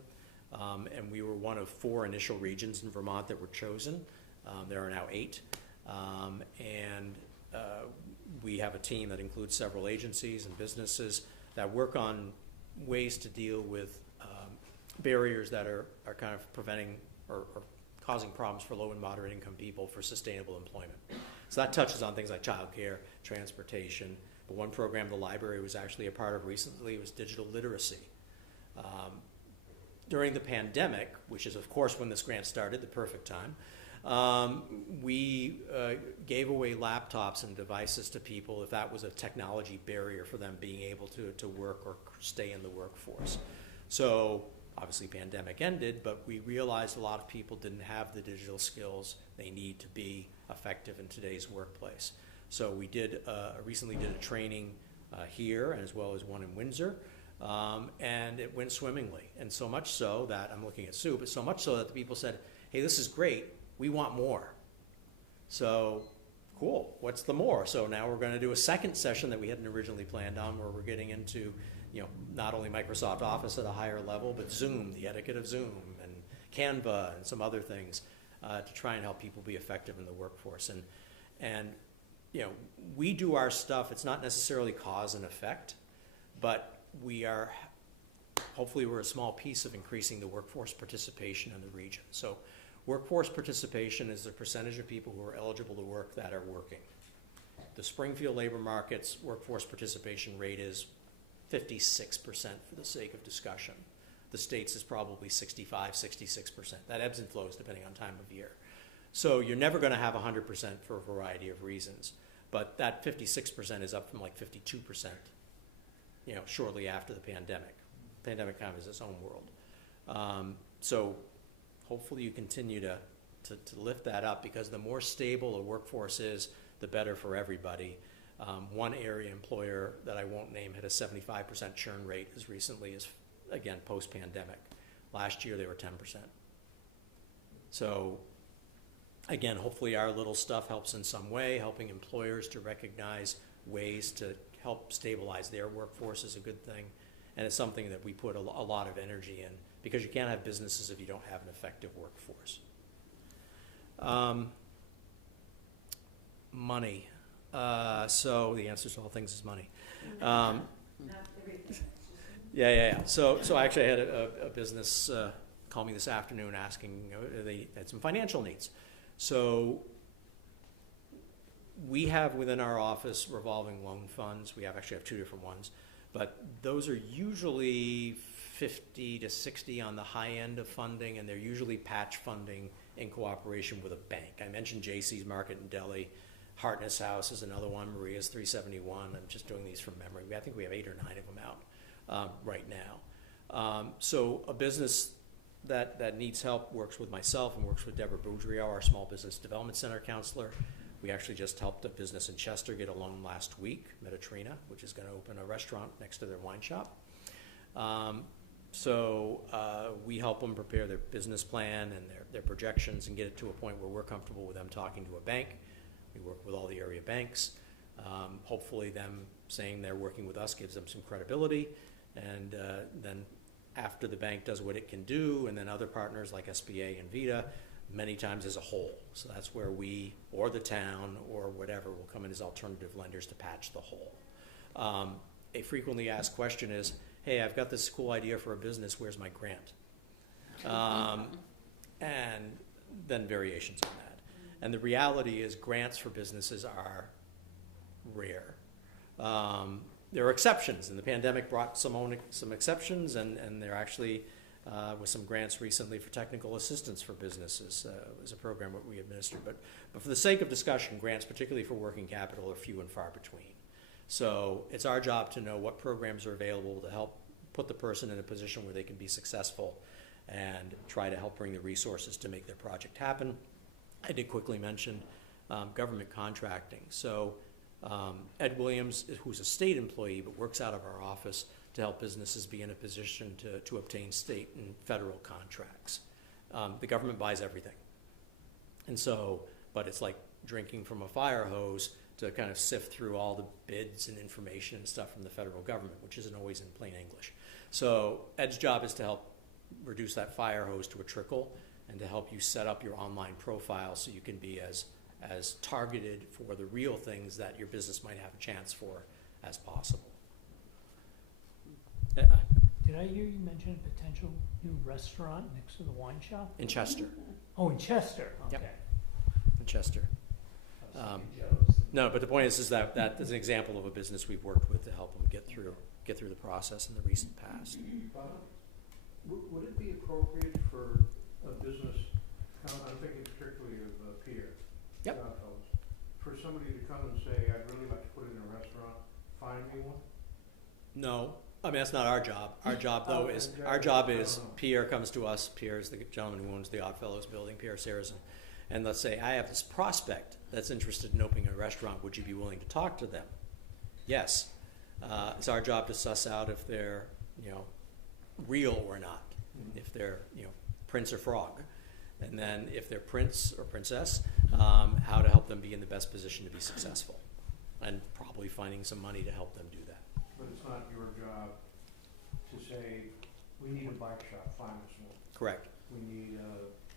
and we were one of 4 initial regions in Vermont that were chosen. There are now 8, and we have a team that includes several agencies and businesses that work on ways to deal with barriers that are kind of preventing or causing problems for low and moderate income people for sustainable employment. So that touches on things like childcare, transportation. But one program the library was actually a part of recently was digital literacy. During the pandemic, which is of course when this grant started, the perfect time, we gave away laptops and devices to people if that was a technology barrier for them being able to work or stay in the workforce. So obviously pandemic ended, but we realized a lot of people didn't have the digital skills they need to be effective in today's workplace. So we recently did a training here, as well as one in Windsor, and it went swimmingly. And so much so that, I'm looking at Sue, but so much so that the people said, hey, this is great, we want more. So, cool, what's the more? So now we're going to do a second session that we hadn't originally planned on, where we're getting into, not only Microsoft Office at a higher level, but Zoom, the etiquette of Zoom, and Canva, and some other things to try and help people be effective in the workforce. And we do our stuff. It's not necessarily cause and effect, but hopefully we're a small piece of increasing the workforce participation in the region. So workforce participation is the percentage of people who are eligible to work that are working. The Springfield labor market's workforce participation rate is 56% for the sake of discussion. The state's is probably 65, 66%. That ebbs and flows depending on time of year. So you're never going to have 100% for a variety of reasons. But that 56% is up from like 52%, shortly after the pandemic. Pandemic kind of is its own world. So hopefully you continue to lift that up, because the more stable a workforce is, the better for everybody. One area employer that I won't name had a 75% churn rate as recently as, again, post-pandemic. Last year they were 10%. So again, hopefully our little stuff helps in some way. Helping employers to recognize ways to help stabilize their workforce is a good thing. And it's something that we put a lot of energy in, because you can't have businesses if you don't have an effective workforce. Money. So the answer to all things is money. Not everything. Yeah. So I actually had a business call me this afternoon asking, they had some financial needs. So we have within our office revolving loan funds. We actually have 2 different ones, but those are usually 50 to 60 on the high end of funding, and they're usually patch funding in cooperation with a bank. I mentioned JC's Market in Delhi. Hartness House is another one. Maria's 371. I'm just doing these from memory. I think we have 8 or 9 of them out right now. So a business that needs help works with myself and works with Deborah Boudreau, our Small Business Development Center counselor. We actually just helped a business in Chester get a loan last week, Mediterranean, which is going to open a restaurant next to their wine shop. So we help them prepare their business plan and their projections and get it to a point where we're comfortable with them talking to a bank. We work with all the area banks. Hopefully them saying they're working with us gives them some credibility, and then after the bank does what it can do, and then other partners like SBA and VITA, many times as a whole. So that's where we, or the town, or whatever, will come in as alternative lenders to patch the hole. A frequently asked question is, hey, I've got this cool idea for a business, where's my grant? And then variations on that. And the reality is grants for businesses are rare. There are exceptions, and the pandemic brought some exceptions, and there actually was some grants recently for technical assistance for businesses. It was a program that we administered. But for the sake of discussion, grants, particularly for working capital, are few and far between. So it's our job to know what programs are available to help put the person in a position where they can be successful and try to help bring the resources to make their project happen. I did quickly mention government contracting. So Ed Williams, who's a state employee but works out of our office to help businesses be in a position to obtain state and federal contracts. The government buys everything. And so, but it's like drinking from a fire hose to kind of sift through all the bids and information and stuff from the federal government, which isn't always in plain English. So Ed's job is to help reduce that fire hose to a trickle and to help you set up your online profile so you can be as targeted for the real things that your business might have a chance for as possible. Did I hear you mention a potential new restaurant next to the wine shop? In Chester. Oh, in Chester, okay. Yep. In Chester. No, but the point is that is an example of a business we've worked with to help them get through the process in the recent past. Bob, would it be appropriate for a business, I'm thinking particularly of Pierre, Yep. Godfellows, for somebody to come and say, I'd really like to put in a restaurant, find me one? No, I mean that's not our job. Our job though is Pierre comes to us. Pierre is the gentleman who owns the Oddfellows building, Pierre Saracen, and let's say I have this prospect that's interested in opening a restaurant. Would you be willing to talk to them? Yes. It's our job to suss out if they're real or not, if they're prince or frog, and then if they're prince or princess, how to help them be in the best position to be successful, and probably finding some money to help them do that. But it's not your job to say, we need a bike shop, find us one. Correct. We need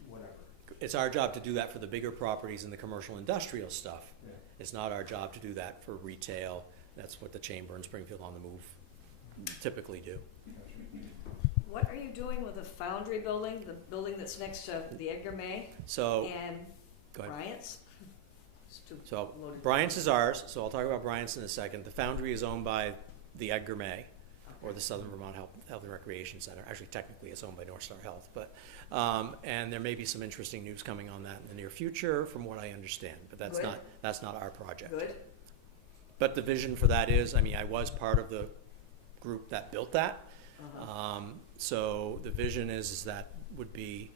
whatever. It's our job to do that for the bigger properties and the commercial industrial stuff. Yeah. It's not our job to do that for retail. That's what the Chamber and Springfield on the Move typically do. What are you doing with the Foundry building, the building that's next to the Edgar May So, and go ahead. Bryant's? So Bryant's is ours, so I'll talk about Bryant's in a second. The Foundry is owned by the Edgar May, or the Southern Vermont Health and Recreation Center. Actually, technically it's owned by North Star Health, but and there may be some interesting news coming on that in the near future from what I understand, but that's Good. not our project. Good. But the vision for that is, I was part of the group that built that. So the vision is that would be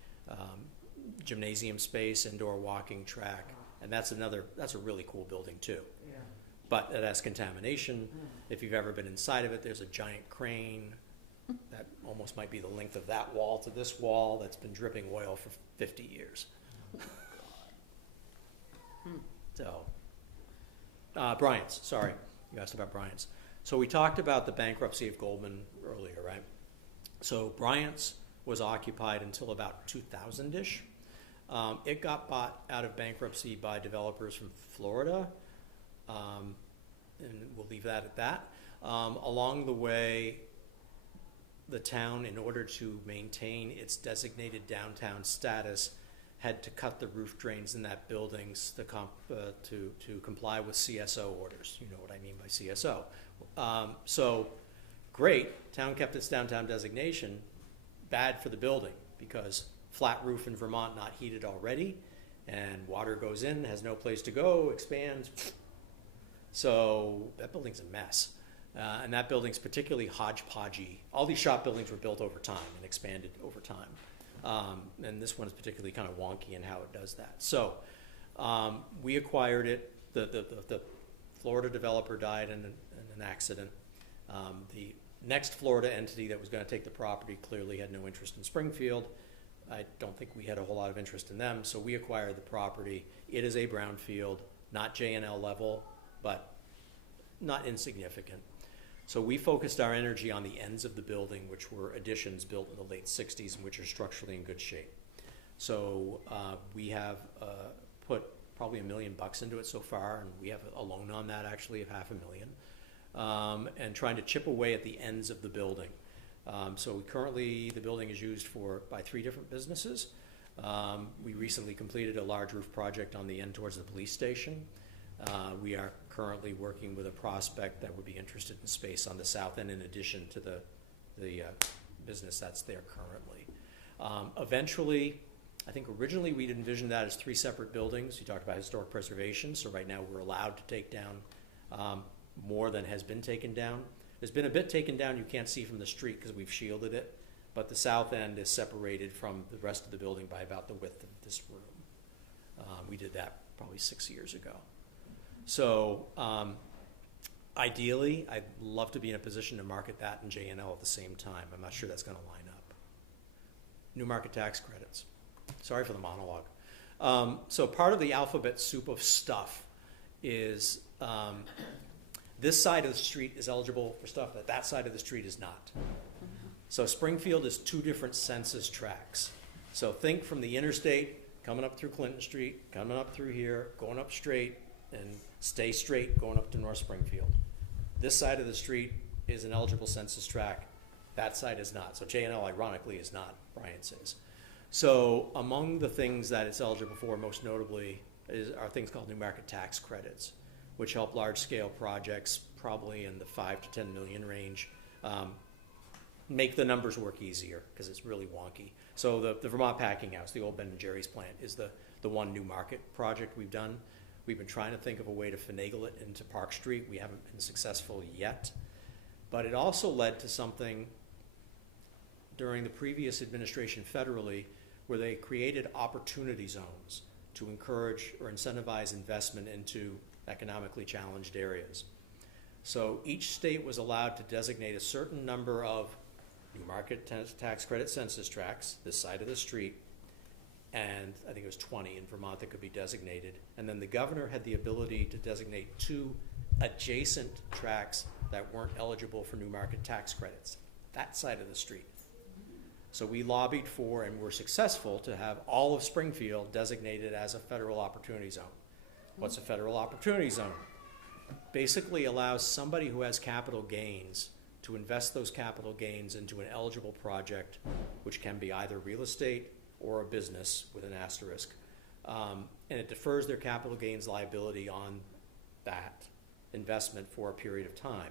gymnasium space, indoor walking track, and that's a really cool building too. Yeah. But it has contamination. If you've ever been inside of it, there's a giant crane that almost might be the length of that wall to this wall that's been dripping oil for 50 years. So, Bryant's, sorry, you asked about Bryant's. So we talked about the bankruptcy of Goldman earlier, right? So Bryant's was occupied until about 2000-ish. It got bought out of bankruptcy by developers from Florida, and we'll leave that at that. Along the way, the town, in order to maintain its designated downtown status, had to cut the roof drains in that building to comply with CSO orders. You know what I mean by CSO. So, great, town kept its downtown designation. Bad for the building because flat roof in Vermont not heated already, and water goes in, has no place to go, expands. So that building's a mess. And that building's particularly hodgepodgey. All these shop buildings were built over time and expanded over time. And this one is particularly kind of wonky in how it does that. So we acquired it. The Florida developer died in an accident. The next Florida entity that was going to take the property clearly had no interest in Springfield. I don't think we had a whole lot of interest in them, so we acquired the property. It is a brownfield, not J&L level, but not insignificant. So we focused our energy on the ends of the building, which were additions built in the late 60s and which are structurally in good shape. So we have put probably $1 million into it so far, and we have a loan on that actually of $500,000. and trying to chip away at the ends of the building. So currently, the building is used by 3 different businesses. We recently completed a large roof project on the end towards the police station. We are currently working with a prospect that would be interested in space on the south end in addition to the business that's there currently. Eventually, I think originally we'd envisioned that as 3 separate buildings. You talked about historic preservation, so right now we're allowed to take down more than has been taken down. There's been a bit taken down you can't see from the street because we've shielded it, but the south end is separated from the rest of the building by about the width of this room. We did that probably 6 years ago. So ideally, I'd love to be in a position to market that and J&L at the same time. I'm not sure that's going to line up. New market tax credits. Sorry for the monologue. So part of the alphabet soup of stuff is this side of the street is eligible for stuff that side of the street is not. So Springfield is 2 different census tracts. So think from the interstate, coming up through Clinton Street, coming up through here, going up straight, and stay straight, going up to North Springfield. This side of the street is an eligible census tract. That side is not. So J&L, ironically, is not, Brian says. So among the things that it's eligible for, most notably, are things called new market tax credits, which help large-scale projects, probably in the 5 to 10 million range, make the numbers work easier because it's really wonky. So the Vermont Packing House, the old Ben & Jerry's plant, is the one new market project we've done. We've been trying to think of a way to finagle it into Park Street. We haven't been successful yet. But it also led to something during the previous administration federally where they created opportunity zones to encourage or incentivize investment into economically challenged areas. So each state was allowed to designate a certain number of new market tax credit census tracts, this side of the street, and I think it was 20 in Vermont that could be designated. And then the governor had the ability to designate 2 adjacent tracts that weren't eligible for new market tax credits, that side of the street. So we lobbied for and were successful to have all of Springfield designated as a federal opportunity zone. What's a federal opportunity zone? Basically allows somebody who has capital gains to invest those capital gains into an eligible project, which can be either real estate or a business with an asterisk. And it defers their capital gains liability on that investment for a period of time.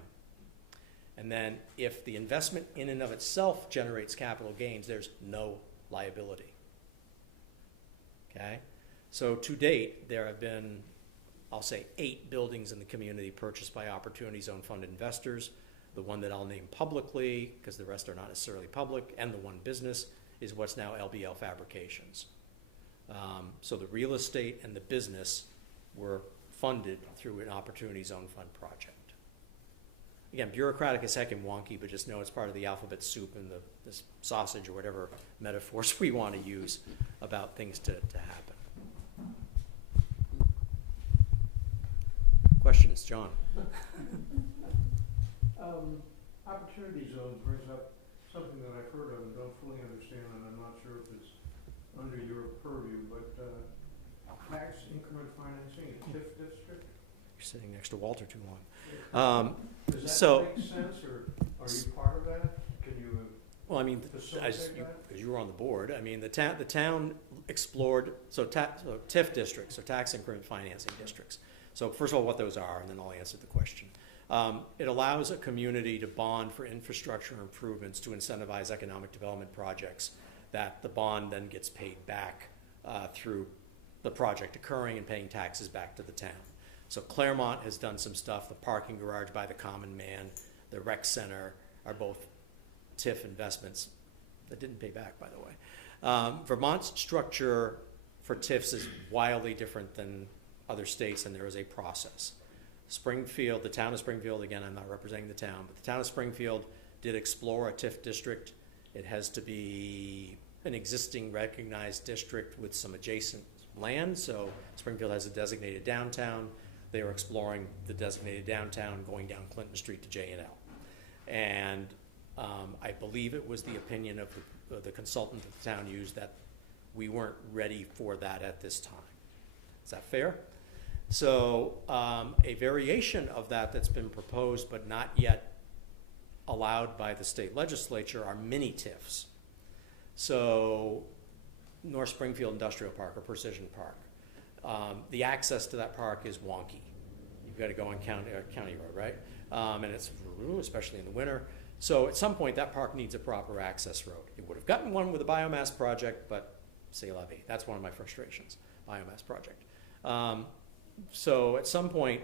And then if the investment in and of itself generates capital gains, there's no liability. Okay? So to date, there have been, I'll say, 8 buildings in the community purchased by Opportunity Zone Fund investors. The one that I'll name publicly, because the rest are not necessarily public, and the one business is what's now LBL Fabrications. So the real estate and the business were funded through an Opportunity Zone Fund project. Again, bureaucratic as heck and wonky, but just know it's part of the alphabet soup and this sausage or whatever metaphors we want to use about things to happen. Questions, John? Opportunity zones brings up something that I've heard of and don't fully understand, and I'm not sure if it's under your purview, but tax increment financing in TIF district? You're sitting next to Walter too long. Does that So, make sense, or are you part of that? Can you well, I mean, facilitate that? because you were on the board, I mean, the town explored, so TIF districts, so tax increment financing districts. So first of all, what those are, and then I'll answer the question. It allows a community to bond for infrastructure improvements to incentivize economic development projects that the bond then gets paid back through the project occurring and paying taxes back to the town. So Claremont has done some stuff. The parking garage by the Common Man, the rec center are both TIF investments that didn't pay back, by the way. Vermont's structure for TIFs is wildly different than other states, and there is a process. Springfield, the town of Springfield, again, I'm not representing the town, but the town of Springfield did explore a TIF district. It has to be an existing recognized district with some adjacent land. So Springfield has a designated downtown. They were exploring the designated downtown going down Clinton Street to J&L. And I believe it was the opinion of the consultant that the town used that we weren't ready for that at this time. Is that fair? So a variation of that that's been proposed but not yet allowed by the state legislature are mini TIFs. So North Springfield Industrial Park or Precision Park. The access to that park is wonky. You've got to go on county road, right? And it's, especially in the winter. So at some point that park needs a proper access road. It would have gotten one with a biomass project, but c'est la vie. That's one of my frustrations, biomass project. So at some point,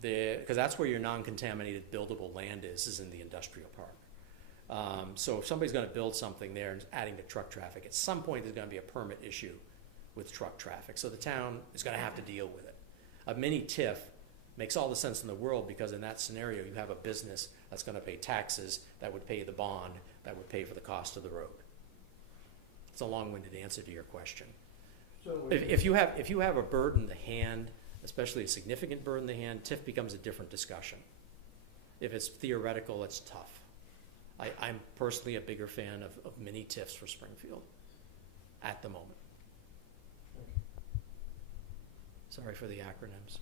because that's where your non-contaminated buildable land is in the industrial park. So if somebody's going to build something there and adding to truck traffic, at some point there's going to be a permit issue with truck traffic. So the town is going to have to deal with it. A mini TIF makes all the sense in the world because in that scenario you have a business that's going to pay taxes, that would pay the bond, that would pay for the cost of the road. It's a long-winded answer to your question. So If you have a bird in the hand, especially a significant bird in the hand, TIF becomes a different discussion. If it's theoretical, it's tough. I'm personally a bigger fan of mini TIFs for Springfield at the moment. Sorry for the acronyms.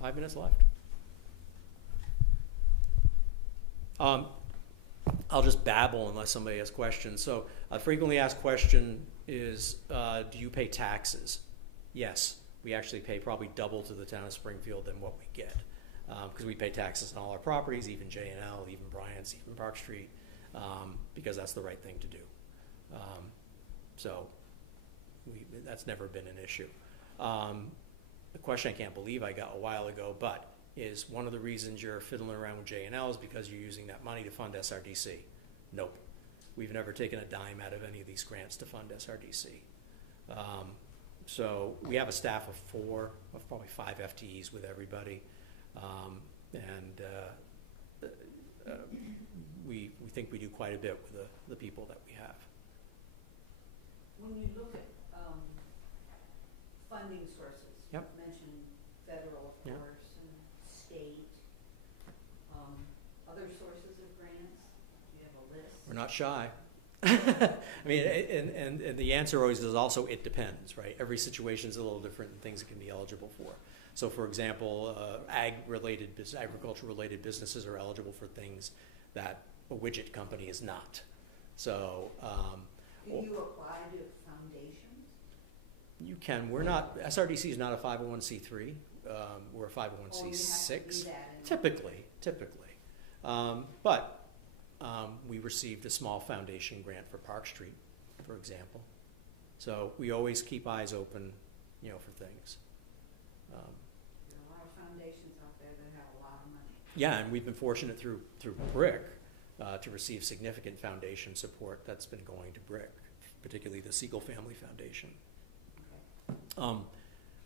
5 minutes left. I'll just babble unless somebody has questions. So a frequently asked question is, do you pay taxes? Yes, we actually pay probably double to the town of Springfield than what we get. Because we pay taxes on all our properties, even J&L, even Bryant's, even Park Street, because that's the right thing to do. So that's never been an issue. The question I can't believe I got a while ago, but is one of the reasons you're fiddling around with J&L is because you're using that money to fund SRDC. Nope. We've never taken a dime out of any of these grants to fund SRDC. So we have a staff of probably 5 FTEs with everybody. We think we do quite a bit with the people that we have. When you look at funding sources, Yep. you mentioned federal, of Yep. course, and state, other sources of grants. Do you have a list? We're not shy. I mean, and the answer always is also it depends, right? Every situation is a little different and things it can be eligible for. So, for example, agriculture-related businesses are eligible for things that a widget company is not. So, Do you apply to foundations? you can. We're not. SRDC is not a 501c3. We're a 501c6. Typically. But we received a small foundation grant for Park Street, for example. So we always keep eyes open, for things. There are a lot of foundations out there that have a lot of money. Yeah, and we've been fortunate through BRIC to receive significant foundation support that's been going to BRIC, particularly the Siegel Family Foundation.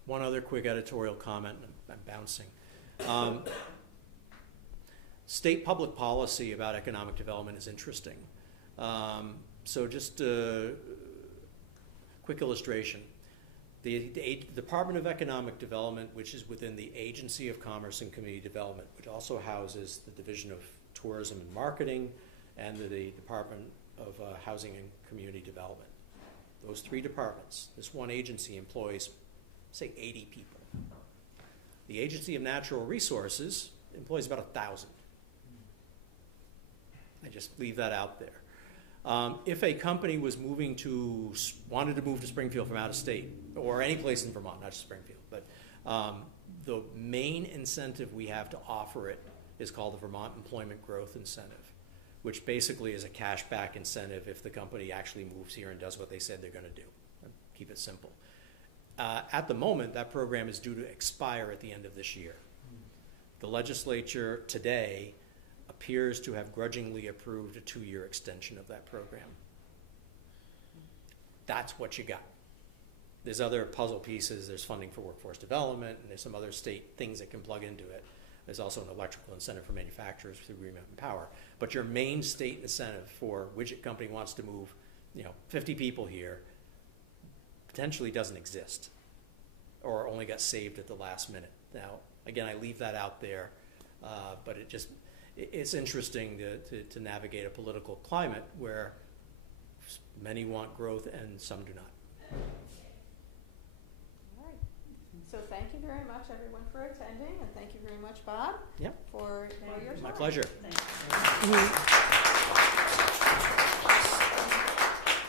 One other quick editorial comment, and I'm bouncing. State public policy about economic development is interesting. So just a quick illustration. The Department of Economic Development, which is within the Agency of Commerce and Community Development, which also houses the Division of Tourism and Marketing and the Department of Housing and Community Development. Those 3 departments, this one agency employs, say, 80 people. The Agency of Natural Resources employs about 1,000. I just leave that out there. If a company wanted to move to Springfield from out of state, or any place in Vermont, not just Springfield, but the main incentive we have to offer it is called the Vermont Employment Growth Incentive, which basically is a cashback incentive if the company actually moves here and does what they said they're going to do. Keep it simple. At the moment, that program is due to expire at the end of this year. The legislature today appears to have grudgingly approved a 2-year extension of that program. That's what you got. There's other puzzle pieces. There's funding for workforce development, and there's some other state things that can plug into it. There's also an electrical incentive for manufacturers through Agreement and Power. But your main state incentive for widget company wants to move, 50 people here, potentially doesn't exist, or only got saved at the last minute. Now, again, I leave that out there, but it's interesting to navigate a political climate where many want growth and some do not. All right, So thank you very much, everyone, for attending, and thank you very much, Bob. Yep. For your time. My pleasure.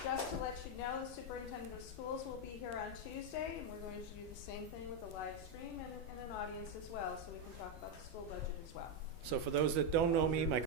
Just to let you know, the superintendent of schools will be here on Tuesday, and we're going to do the same thing with a live stream and an audience as well, so we can talk about the school budget as well. So for those that don't know me, my